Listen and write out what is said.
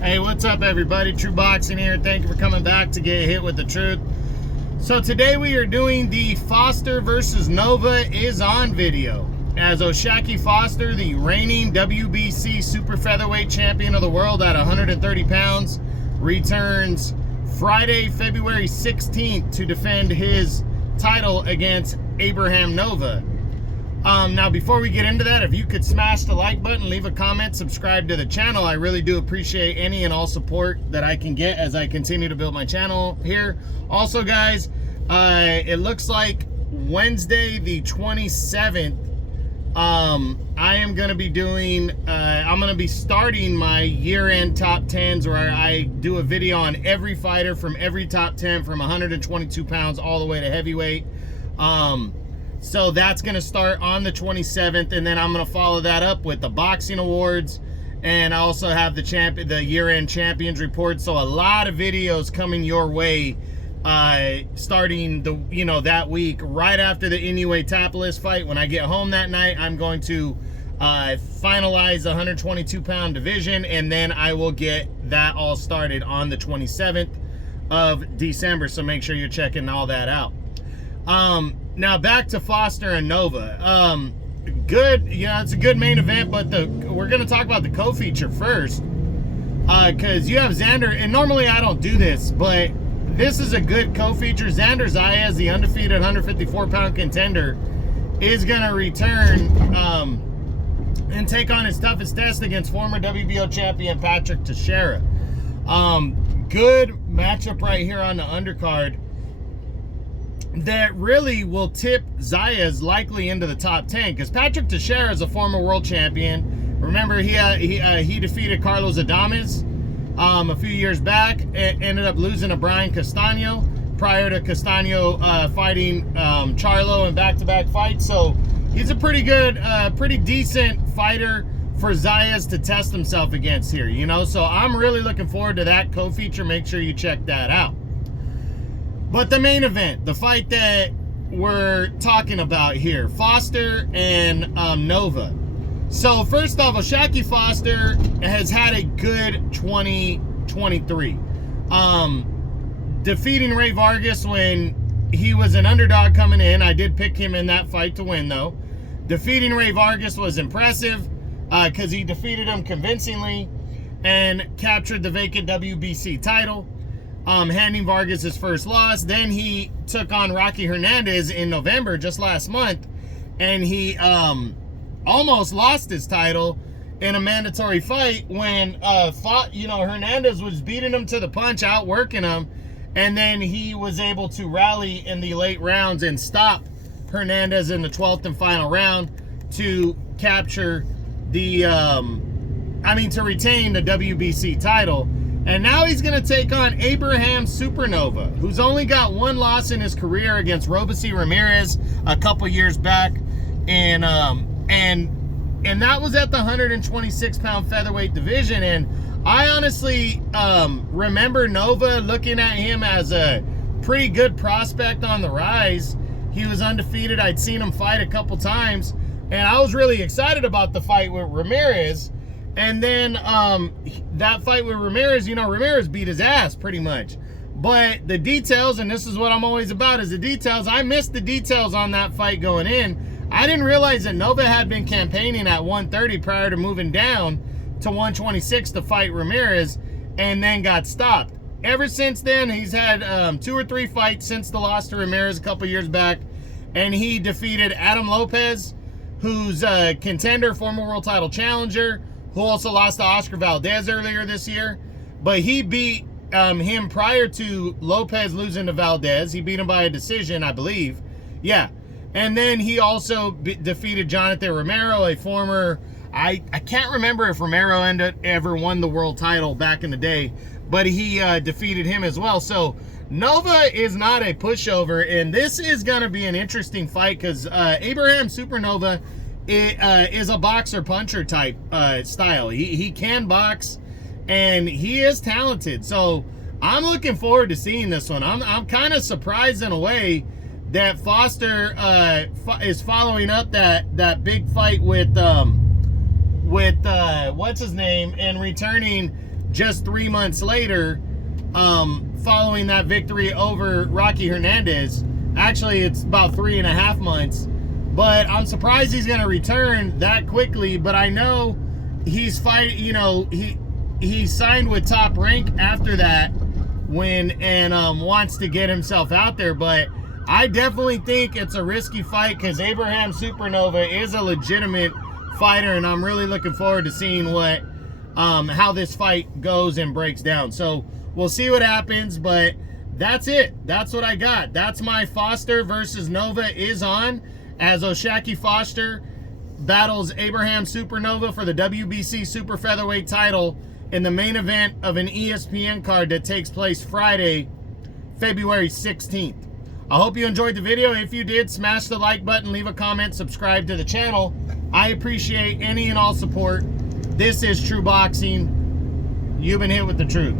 Hey, what's up everybody? True Boxing here. Thank you for coming back to get hit with the truth. So today we are doing the Foster versus Nova is on video. As O'Shaquie Foster, the reigning WBC Super Featherweight Champion of the world at 130 pounds, returns Friday, February 16th to defend his title against Abraham Nova. Now, before we get into that, if you could smash the like button, leave a comment, subscribe to the channel. I really do appreciate any and all support that I can get as I continue to build my channel here. Also, guys, it looks like Wednesday the 27th, I am going to be doing, I'm going to be starting my year-end top 10s where I do a video on every fighter from every top 10 from 122 pounds all the way to heavyweight. So that's going to start on the 27th, and then I'm going to follow that up with the boxing awards, and I also have the year-end champions report. So a lot of videos coming your way, starting that week right after the Inoue Tapales fight. When I get home that night, I'm going to finalize the 122-pound division, and then I will get that all started on the 27th of December. So make sure you're checking all that out. Now back to Foster and Nova. Good, it's a good main event, but we're going to talk about the co-feature first, because you have Xander, and normally I don't do this, but this is a good co-feature. Xander Zayas, the undefeated 154-pound contender, is going to return and take on his toughest test against former WBO champion Patrick Teixeira. Good matchup right here on the undercard that really will tip Zayas likely into the top 10, because Patrick Teixeira is a former world champion. Remember, he defeated Carlos Adames a few years back, and ended up losing to Brian Castano prior to Castano fighting Charlo in back-to-back fights. So he's a pretty good, pretty decent fighter for Zayas to test himself against here, So I'm really looking forward to that co-feature. Make sure you check that out. But the main event, the fight that we're talking about here, Foster and Nova. So first off, O'Shaquie Foster has had a good 2023. Defeating Ray Vargas when he was an underdog coming in. I did pick him in that fight to win, though. Defeating Ray Vargas was impressive because he defeated him convincingly and captured the vacant WBC title. Handing Vargas his first loss. Then he took on Rocky Hernandez in November, just last month, and he almost lost his title in a mandatory fight when Hernandez was beating him to the punch, outworking him, and then he was able to rally in the late rounds and stop Hernandez in the 12th and final round to capture the to retain the WBC title. And now he's going to take on Abraham Supernova, who's only got one loss in his career against Robeisy Ramirez a couple years back. And that was at the 126-pound featherweight division. And I honestly remember Nova looking at him as a pretty good prospect on the rise. He was undefeated. I'd seen him fight a couple times. And I was really excited about the fight with Ramirez. And then that fight with Ramirez, Ramirez beat his ass pretty much. But the details, and this is what I'm always about, is the details. I missed the details on that fight going in. I didn't realize that Nova had been campaigning at 130 prior to moving down to 126 to fight Ramirez, and then got stopped. Ever since then, he's had 2 or 3 fights since the loss to Ramirez a couple years back, and he defeated Adam Lopez, who's a contender, former world title challenger, who also lost to Oscar Valdez earlier this year. But he beat him prior to Lopez losing to Valdez. He beat him by a decision, I believe. Yeah. And then he also defeated Jonathan Romero, a former... I can't remember if Romero ever won the world title back in the day, but he defeated him as well. So Nova is not a pushover, and this is going to be an interesting fight because Abraham Supernova is a boxer-puncher type style. He can box, and he is talented. So I'm looking forward to seeing this one. I'm kind of surprised in a way that Foster is following up that big fight with what's his name, and returning just 3 months later, following that victory over Rocky Hernandez. Actually, it's about 3.5 months. But I'm surprised he's going to return that quickly. But I know he's fighting, you know, he signed with Top Rank after that and wants to get himself out there. But I definitely think it's a risky fight because Abraham Supernova is a legitimate fighter, and I'm really looking forward to seeing what how this fight goes and breaks down. So we'll see what happens, but that's it. That's what I got. That's my Foster versus Nova is on, as O'Shaquie Foster battles Abraham Supernova for the WBC Super Featherweight title in the main event of an ESPN card that takes place Friday, February 16th. I hope you enjoyed the video. If you did, smash the like button, leave a comment, subscribe to the channel. I appreciate any and all support. This is True Boxing. You've been hit with the truth.